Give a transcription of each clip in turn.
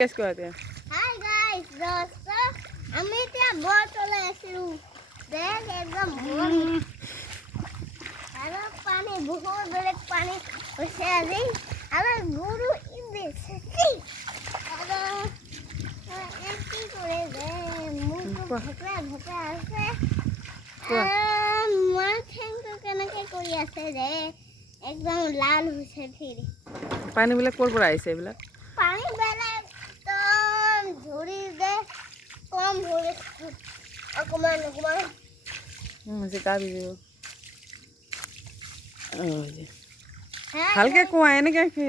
Guess ko ate. Hi guys, dosto. আমি এতিয়া বৰ তলে আছিলো দেখ একদম আৰু পানী বহুত বেলেগ পানী হৈছে আজি আৰু গৰু ইবেছে আৰু কি কৰে যে মুখটো ভেকৰা ভেকৰা আছে মই ঠেংটো কেনেকৈ কৰি আছে যে একদম লাল হৈছে ফিৰি পানীবিলাক ক'ৰ পৰা আহিছে এইবিলাক পানী বেলেগ ধৰি দে কম ধৰি অকমান অকমান জিকা বিজু ভালকে কোৱা এনেকে আৰু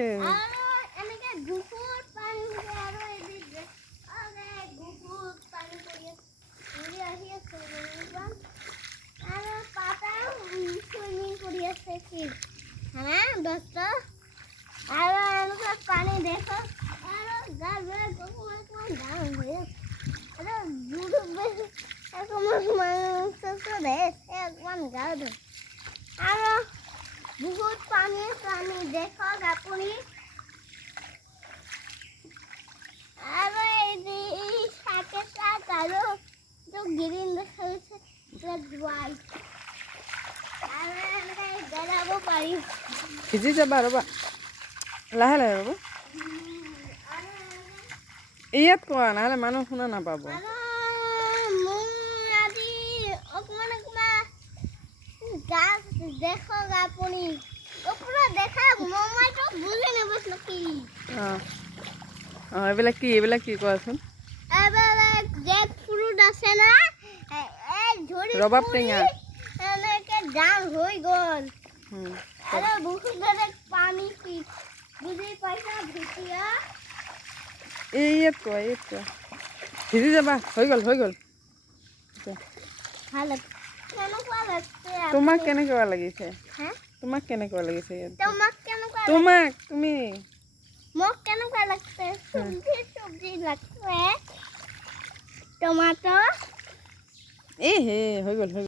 এনেকে বহুত পানী হৈছে আৰু এদিন বহুত পানী কৰি আহি আছে আৰু পাপাও চুইমিং কৰি আছে কি হা দোস্ত আৰু এনেকুৱা পানী দেখো আৰু গা বেয়া অকমান ডাউন হৈ আৰু দুধ অকমান মাংস দে অকমান গা ধো আৰু বহুত পানী পানী দেখক আপুনি আৰু এই শাকে শাক আৰু গ্ৰীণ দেখা হৈছে হোৱাইট আৰু এনেকৈ গেলাব পাৰিম ভিজি যাবা ৰ'বা লাহে লাহে ৰ'বা ইয়াত কোৱা নহ'লে মানুহ শুনা নাপাব অকমান অকমান গাছ দেখক আপুনি ওপৰত দেখাক মমাইতো বুজি নাপাইছ কি এইবিলাক কি কোৱাচোন এইবিলাক জেক ফ্ৰুট আছে না এই ধৰি ৰবাব টেঙা এনেকে ডাল হৈ গ'ল আৰু বহুত বেলেগ পানী বুজি পাইছা ভুটিয়া ইয়াত কোৱা ভিজি যাবা হৈ গ'ল ভাল কেনেকুৱা লাগছে তোমাক কেনেকুৱা লাগিছে হা তোমাক কেনেকুৱা লাগিছে তোমাক তুমি মোক কেনেকুৱা লাগছে চব্জি লাগছে টমাটো হে হৈ গ'ল